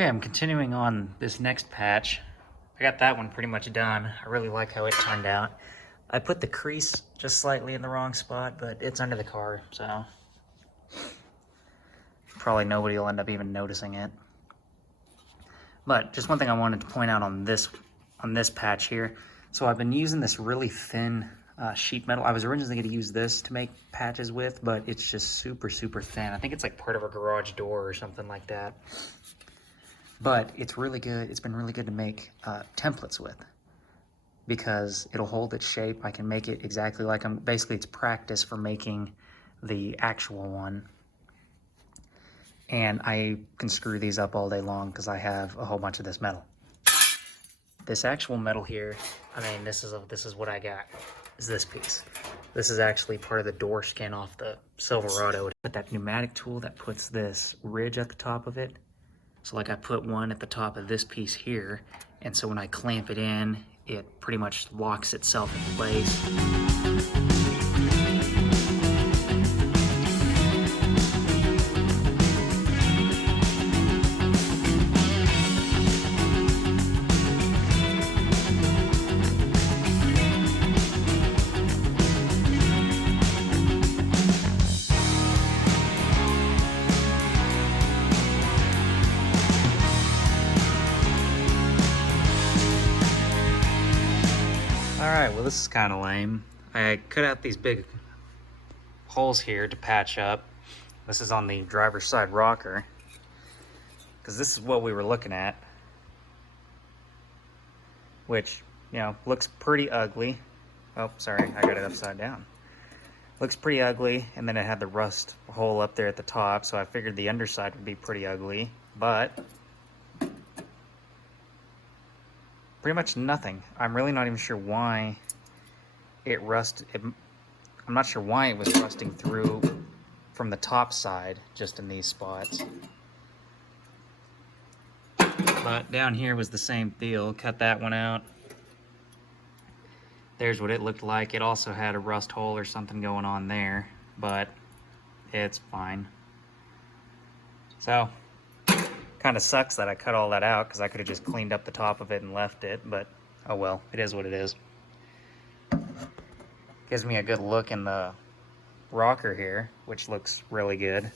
Okay, I'm continuing on this next patch. I got that one pretty much done. I really like how it turned out. I put the crease just slightly in the wrong spot, but it's under the car, so probably nobody will end up even noticing it. But just one thing I wanted to point out on this patch here. So I've been using this really thin sheet metal. I was originally going to use this to make patches with, but it's just super, super thin. I think it's like part of a garage door or something like that. But it's really good. It's been really good to make templates with because it'll hold its shape. I can make it exactly like basically it's practice for making the actual one. And I can screw these up all day long because I have a whole bunch of this metal. This actual metal here, I mean, this is what I got, is this piece. This is actually part of the door skin off the Silverado. But that pneumatic tool that puts this ridge at the top of it, so like I put one at the top of this piece here, and so when I clamp it in, it pretty much locks itself in place. Alright, well this is kind of lame. I cut out these big holes here to patch up. This is on the driver's side rocker, because this is what we were looking at, which, you know, looks pretty ugly. Oh, sorry, I got it upside down. Looks pretty ugly, and then it had the rust hole up there at the top, so I figured the underside would be pretty ugly, but pretty much nothing. I'm really not even sure why it rusted. I'm not sure why it was rusting through from the top side, just in these spots. But down here was the same deal. Cut that one out. There's what it looked like. It also had a rust hole or something going on there, but it's fine. So, kind of sucks that I cut all that out because I could have just cleaned up the top of it and left it, but oh well, it is what it is. Gives me a good look in the rocker here, which looks really good.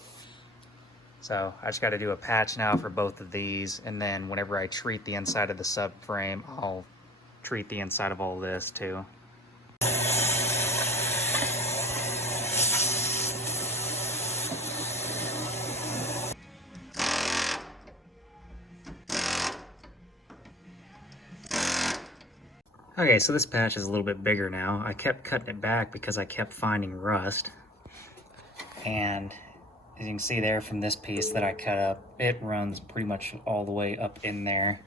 So I just got to do a patch now for both of these, and then whenever I treat the inside of the subframe, I'll treat the inside of all this too. Okay, so this patch is a little bit bigger now. I kept cutting it back because I kept finding rust. And as you can see there from this piece that I cut up, it runs pretty much all the way up in there.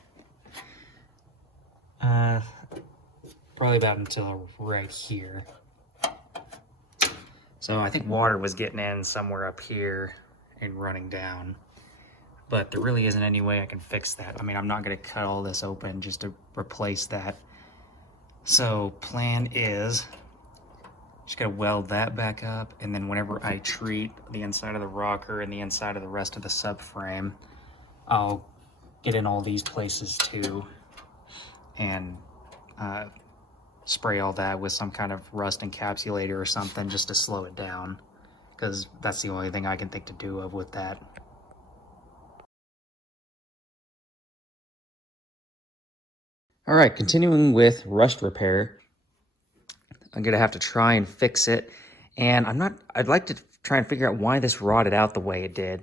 Probably about until right here. So I think water was getting in somewhere up here and running down. But there really isn't any way I can fix that. I mean, I'm not gonna cut all this open just to replace that. So plan is, just gotta weld that back up, and then whenever I treat the inside of the rocker and the inside of the rest of the subframe, I'll get in all these places too, and spray all that with some kind of rust encapsulator or something just to slow it down, because that's the only thing I can think to do with that. All right, continuing with rust repair. I'm gonna have to try and fix it. And I'd like to try and figure out why this rotted out the way it did.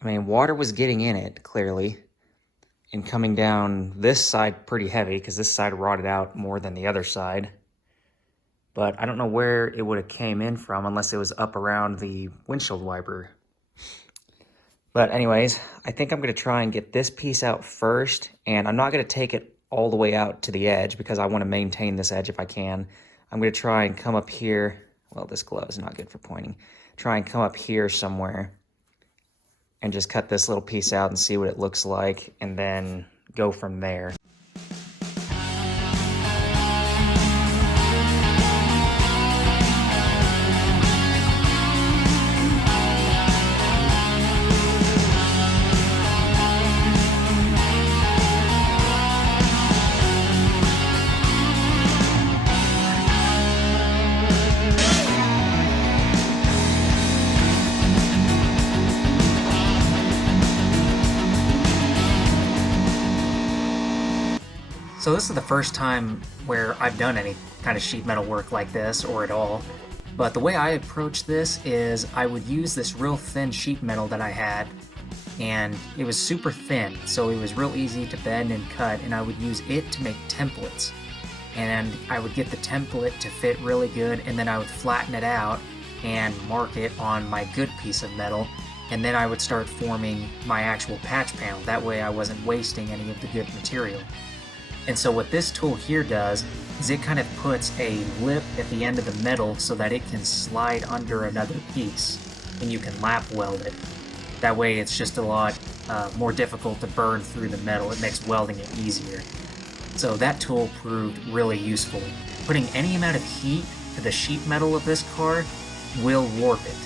I mean, water was getting in it, clearly, and coming down this side pretty heavy, because this side rotted out more than the other side. But I don't know where it would have came in from unless it was up around the windshield wiper. But anyways, I think I'm gonna try and get this piece out first, and I'm not gonna take it all the way out to the edge because I want to maintain this edge if I can. I'm going to try and come up here. Well, this glove is not good for pointing. Try and come up here somewhere and just cut this little piece out and see what it looks like, and then go from there. So this is the first time where I've done any kind of sheet metal work like this, or at all. But the way I approach this is I would use this real thin sheet metal that I had, and it was super thin, so it was real easy to bend and cut, and I would use it to make templates. And I would get the template to fit really good, and then I would flatten it out and mark it on my good piece of metal, and then I would start forming my actual patch panel. That way I wasn't wasting any of the good material. And so what this tool here does is it kind of puts a lip at the end of the metal so that it can slide under another piece, and you can lap weld it. That way it's just a lot more difficult to burn through the metal. It makes welding it easier. So that tool proved really useful. Putting any amount of heat to the sheet metal of this car will warp it.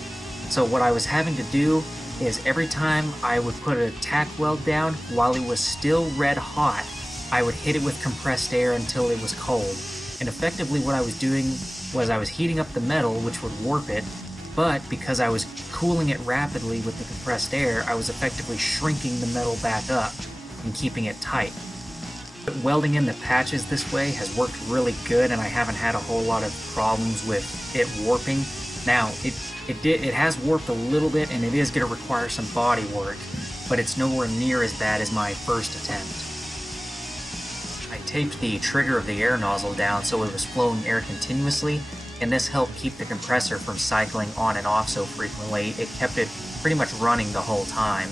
So what I was having to do is every time I would put a tack weld down, while it was still red hot, I would hit it with compressed air until it was cold. And effectively what I was doing was I was heating up the metal, which would warp it, but because I was cooling it rapidly with the compressed air, I was effectively shrinking the metal back up and keeping it tight. But welding in the patches this way has worked really good, and I haven't had a whole lot of problems with it warping. Now, it has warped a little bit, and it is going to require some body work, but it's nowhere near as bad as my first attempt. I taped the trigger of the air nozzle down so it was flowing air continuously, and this helped keep the compressor from cycling on and off so frequently. It kept it pretty much running the whole time.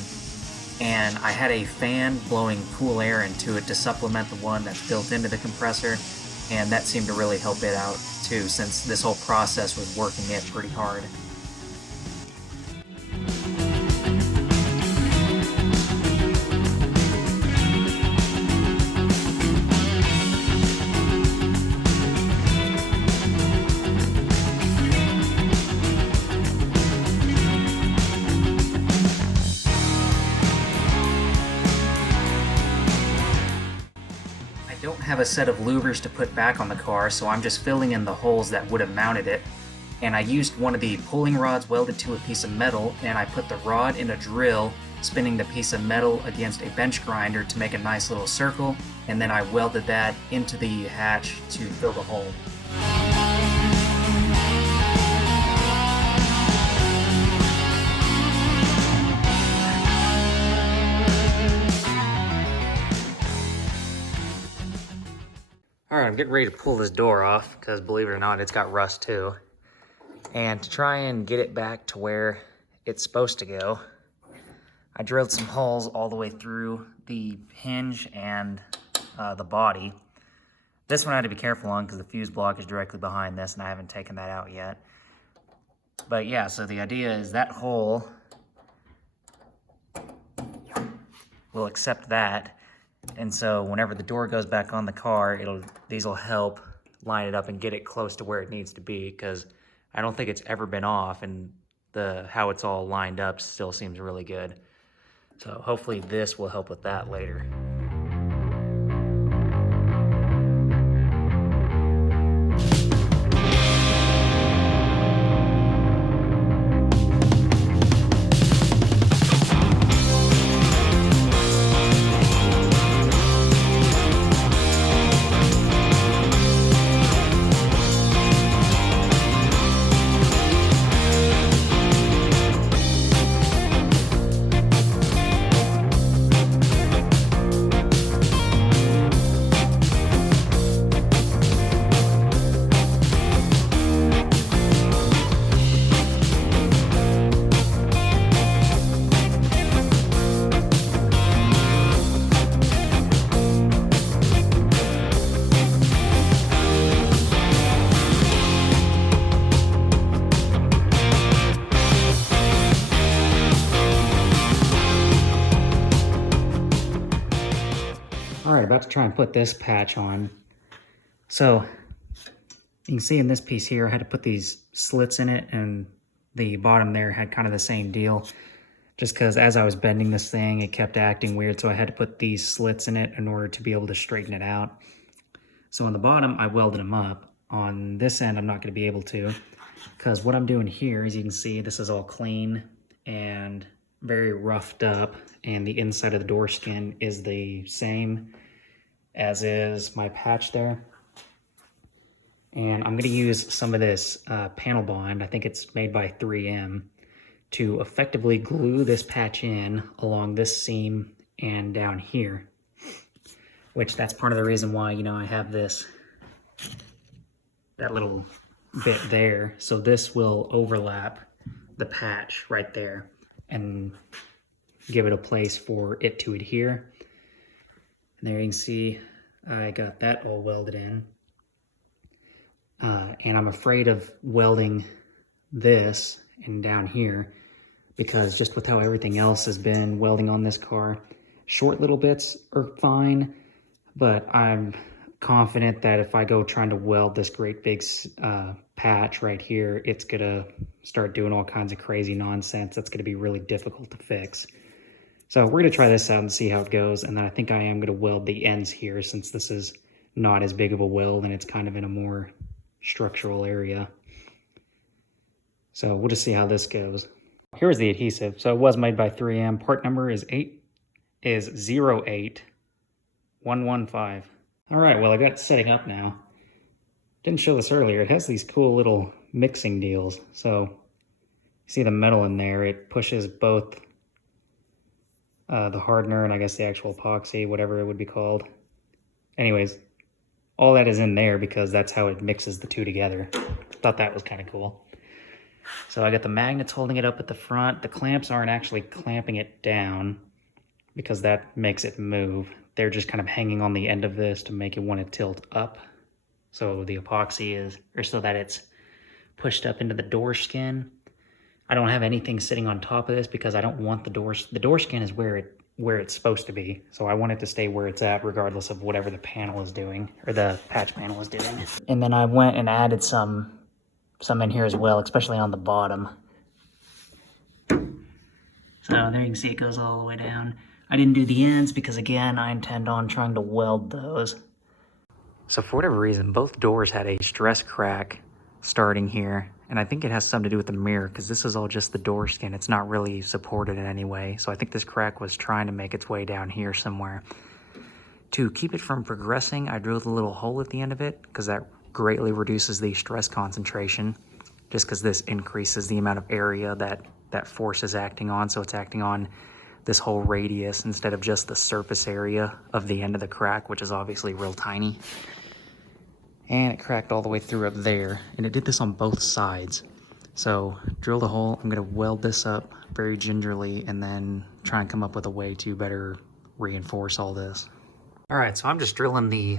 And I had a fan blowing cool air into it to supplement the one that's built into the compressor, and that seemed to really help it out too, since this whole process was working it pretty hard. I don't have a set of louvers to put back on the car, so I'm just filling in the holes that would have mounted it. And I used one of the pulling rods welded to a piece of metal, and I put the rod in a drill, spinning the piece of metal against a bench grinder to make a nice little circle, and then I welded that into the hatch to fill the hole. Alright, I'm getting ready to pull this door off, because believe it or not, it's got rust too. And to try and get it back to where it's supposed to go, I drilled some holes all the way through the hinge and the body. This one I had to be careful on because the fuse block is directly behind this, and I haven't taken that out yet. But yeah, so the idea is that hole will accept that. And so whenever the door goes back on the car, these will help line it up and get it close to where it needs to be, because I don't think it's ever been off, and how it's all lined up still seems really good. So hopefully this will help with that later. Alright, about to try and put this patch on. So, you can see in this piece here, I had to put these slits in it, and the bottom there had kind of the same deal. Just because as I was bending this thing, it kept acting weird, so I had to put these slits in it in order to be able to straighten it out. So on the bottom, I welded them up. On this end, I'm not going to be able to, because what I'm doing here, as you can see, this is all clean and very roughed up, and the inside of the door skin is the same as is my patch there. And I'm gonna use some of this panel bond, I think it's made by 3M, to effectively glue this patch in along this seam and down here. Which that's part of the reason why, you know, I have this, that little bit there. So this will overlap the patch right there and give it a place for it to adhere. And there you can see I got that all welded in. And I'm afraid of welding this and down here because just with how everything else has been welding on this car, short little bits are fine, but I'm confident that if I go trying to weld this great big patch right here, it's gonna start doing all kinds of crazy nonsense that's gonna be really difficult to fix. So we're gonna try this out and see how it goes, and then I think I am gonna weld the ends here since this is not as big of a weld and it's kind of in a more structural area. So we'll just see how this goes. Here's the adhesive. So it was made by 3M. Part number is 08115. All right, well, I got it setting up now. Didn't show this earlier. It has these cool little mixing deals. So you see the metal in there. It pushes both the hardener and I guess the actual epoxy, whatever it would be called. Anyways, all that is in there because that's how it mixes the two together. Thought that was kind of cool. So I got the magnets holding it up at the front. The clamps aren't actually clamping it down because that makes it move. They're just kind of hanging on the end of this to make it want to tilt up. So the epoxy is, or so that it's pushed up into the door skin. I don't have anything sitting on top of this because I don't want the door skin is where it's supposed to be. So I want it to stay where it's at regardless of whatever the panel is doing, or the patch panel is doing. And then I went and added some in here as well, especially on the bottom. So there you can see it goes all the way down. I didn't do the ends because again, I intend on trying to weld those. So for whatever reason, both doors had a stress crack starting here. And I think it has something to do with the mirror because this is all just the door skin. It's not really supported in any way. So I think this crack was trying to make its way down here somewhere. To keep it from progressing, I drilled a little hole at the end of it because that greatly reduces the stress concentration just because this increases the amount of area that force is acting on. So it's acting on this whole radius instead of just the surface area of the end of the crack, which is obviously real tiny. And it cracked all the way through up there, and it did this on both sides. So drilled a hole. I'm gonna weld this up very gingerly and then try and come up with a way to better reinforce all this. All right, so I'm just drilling the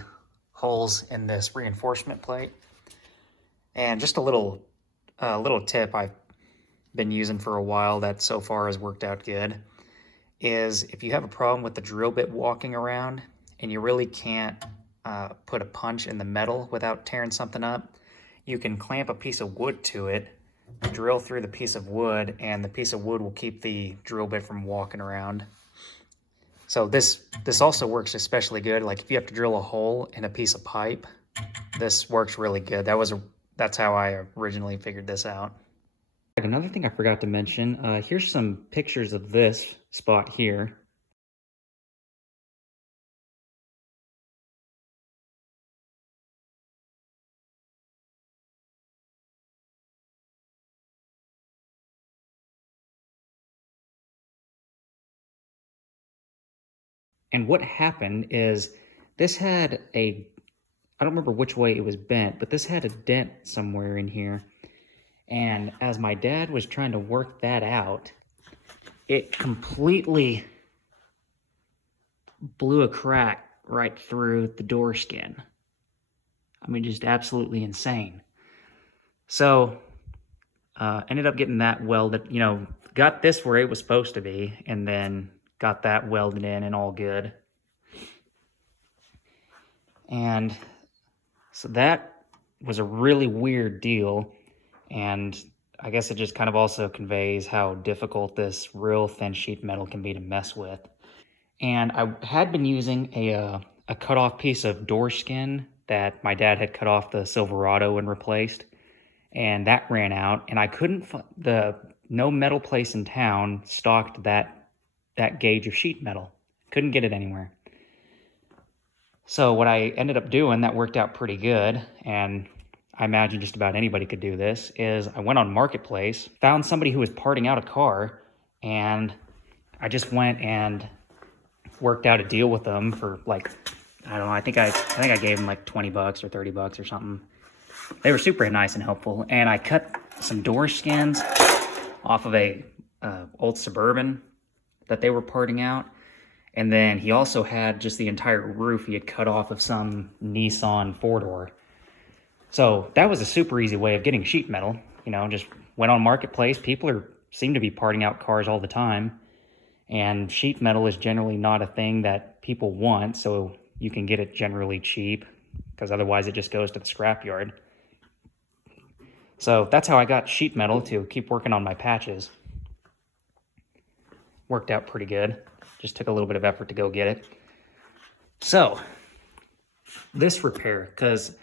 holes in this reinforcement plate. And just a little tip I've been using for a while that so far has worked out good is if you have a problem with the drill bit walking around and you really can't put a punch in the metal without tearing something up, you can clamp a piece of wood to it, drill through the piece of wood, and the piece of wood will keep the drill bit from walking around. So this also works especially good. Like if you have to drill a hole in a piece of pipe, this works really good. That's how I originally figured this out. Another thing I forgot to mention, here's some pictures of this spot here. And what happened is this had I don't remember which way it was bent, but this had a dent somewhere in here. And as my dad was trying to work that out, it completely blew a crack right through the door skin. I mean, just absolutely insane. So, ended up getting that welded, got this where it was supposed to be, and then got that welded in and all good. And so that was a really weird deal. And I guess it just kind of also conveys how difficult this real thin sheet metal can be to mess with. And I had been using a cut off piece of door skin that my dad had cut off the Silverado and replaced. And that ran out, and I couldn't no metal place in town stocked that gauge of sheet metal. Couldn't get it anywhere. So what I ended up doing that worked out pretty good, and I imagine just about anybody could do this, is I went on Marketplace, found somebody who was parting out a car, and I just went and worked out a deal with them for like, I don't know, I think I gave them like 20 bucks or 30 bucks or something. They were super nice and helpful, and I cut some door skins off of a old Suburban that they were parting out. And then he also had just the entire roof he had cut off of some Nissan four-door. So that was a super easy way of getting sheet metal. You know, just went on Marketplace. People seem to be parting out cars all the time. And sheet metal is generally not a thing that people want, so you can get it generally cheap, because otherwise it just goes to the scrapyard. So that's how I got sheet metal to keep working on my patches. Worked out pretty good. Just took a little bit of effort to go get it. So, this repair, because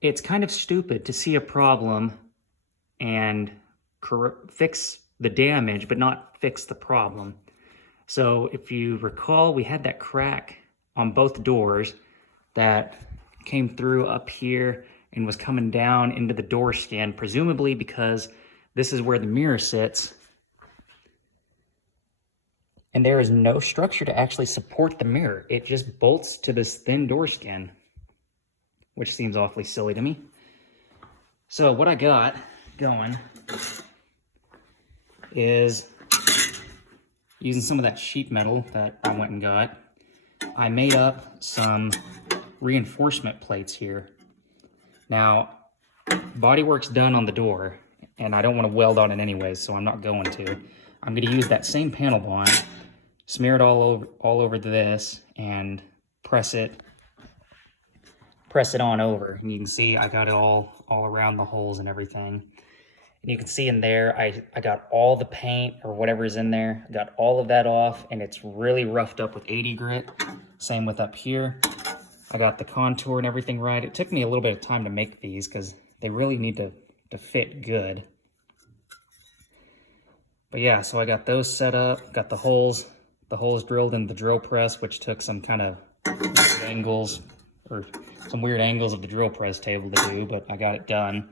it's kind of stupid to see a problem and fix the damage, but not fix the problem. So, if you recall, we had that crack on both doors that came through up here and was coming down into the door skin, presumably because this is where the mirror sits. And there is no structure to actually support the mirror. It just bolts to this thin door skin, which seems awfully silly to me. So what I got going is, using some of that sheet metal that I went and got, I made up some reinforcement plates here. Now, bodywork's done on the door, and I don't want to weld on it anyways, so I'm not going to. I'm going to use that same panel bond, smear it all over this, and press it on over. And you can see I got it all around the holes and everything. And you can see in there, I got all the paint or whatever is in there. I got all of that off, and it's really roughed up with 80 grit. Same with up here. I got the contour and everything right. It took me a little bit of time to make these because they really need to fit good. But yeah, so I got those set up, got the holes drilled in the drill press, which took some kind of weird angles, or some weird angles of the drill press table to do, but I got it done.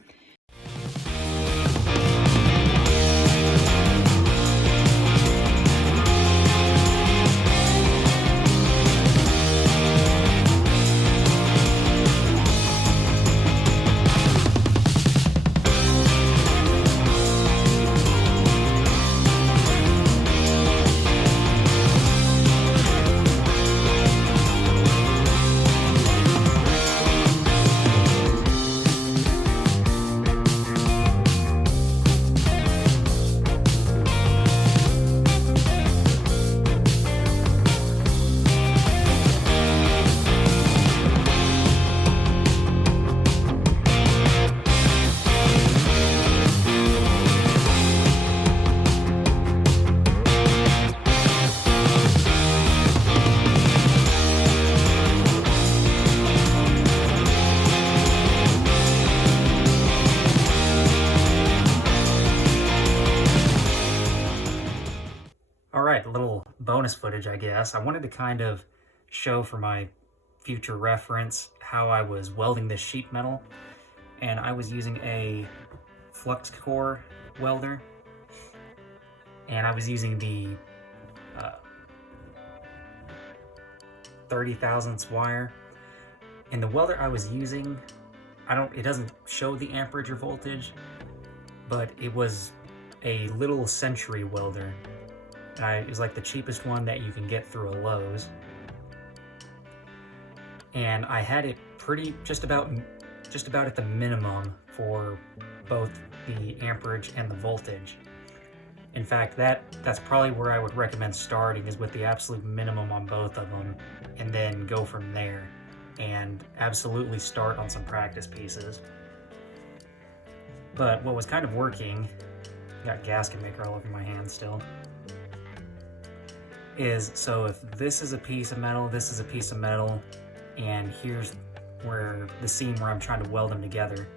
Alright, a little bonus footage, I guess. I wanted to kind of show for my future reference how I was welding this sheet metal. And I was using a flux core welder. And I was using the 30 thousandths wire. And the welder I was using, it doesn't show the amperage or voltage, but it was a little Century welder. It was like the cheapest one that you can get through a Lowe's. And I had it just about at the minimum for both the amperage and the voltage. In fact, that's probably where I would recommend starting, is with the absolute minimum on both of them, and then go from there. And absolutely start on some practice pieces. But what was kind of working, got gasket maker all over my hand still, is, so if this is a piece of metal, this is a piece of metal, and here's where the seam where I'm trying to weld them together,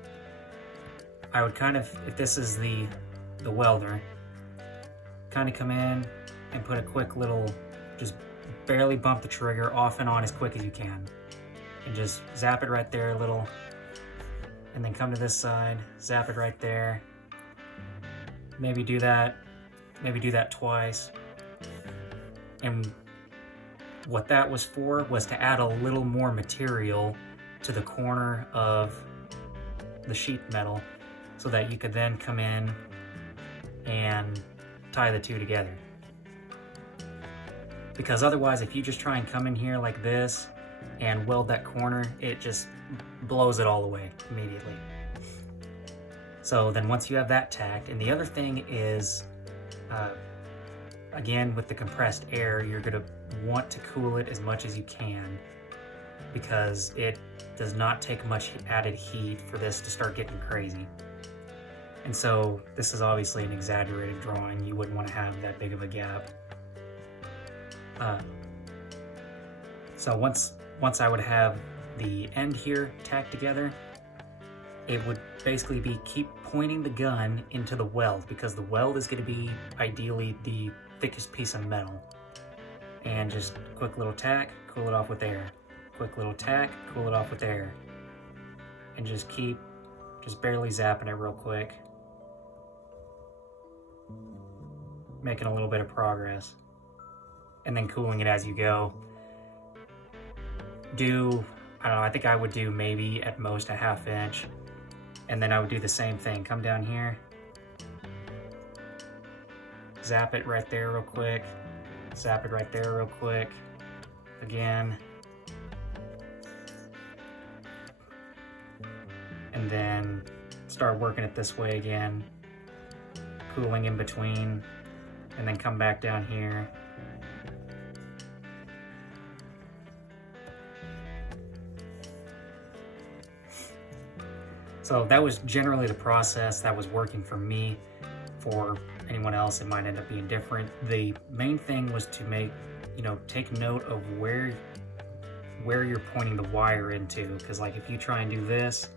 I would kind of, if this is the welder, kind of come in and put a quick little just barely bump the trigger off and on as quick as you can. And just zap it right there a little. And then come to this side, zap it right there. Maybe do that twice. And what that was for was to add a little more material to the corner of the sheet metal so that you could then come in and tie the two together. Because otherwise, if you just try and come in here like this and weld that corner, it just blows it all away immediately. So then once you have that tacked, and the other thing is, again, with the compressed air, you're gonna want to cool it as much as you can, because it does not take much added heat for this to start getting crazy. And so this is obviously an exaggerated drawing. You wouldn't want to have that big of a gap. So once I would have the end here tacked together, it would basically be keep pointing the gun into the weld, because the weld is going to be ideally the thickest piece of metal. And just quick little tack, cool it off with air. Quick little tack, cool it off with air. And just keep barely zapping it real quick. Making a little bit of progress. And then cooling it as you go. I don't know, I think I would do maybe at most a 1/2 inch. And then I would do the same thing. Come down here. Zap it right there real quick. Zap it right there real quick. Again. And then start working it this way again. Cooling in between. And then come back down here. So that was generally the process that was working for me. For anyone else, it might end up being different. The main thing was to take note of where you're pointing the wire into, because like if you try and do this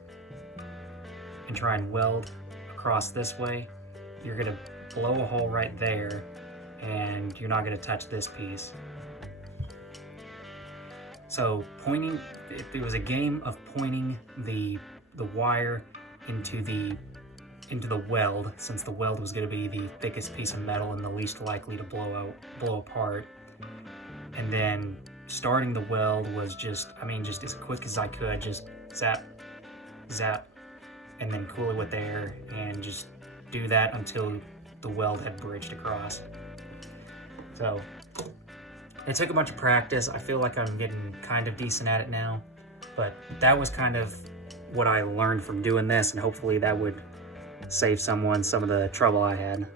and try and weld across this way, you're gonna blow a hole right there and you're not gonna touch this piece. So it was a game of pointing the wire into the weld, since the weld was going to be the thickest piece of metal and the least likely to blow apart. And then starting the weld was just as quick as I could, just zap, zap, and then cool it with air, and just do that until the weld had bridged across. So it took a bunch of practice. I feel like I'm getting kind of decent at it now, but that was kind of what I learned from doing this, and hopefully that would save someone some of the trouble I had.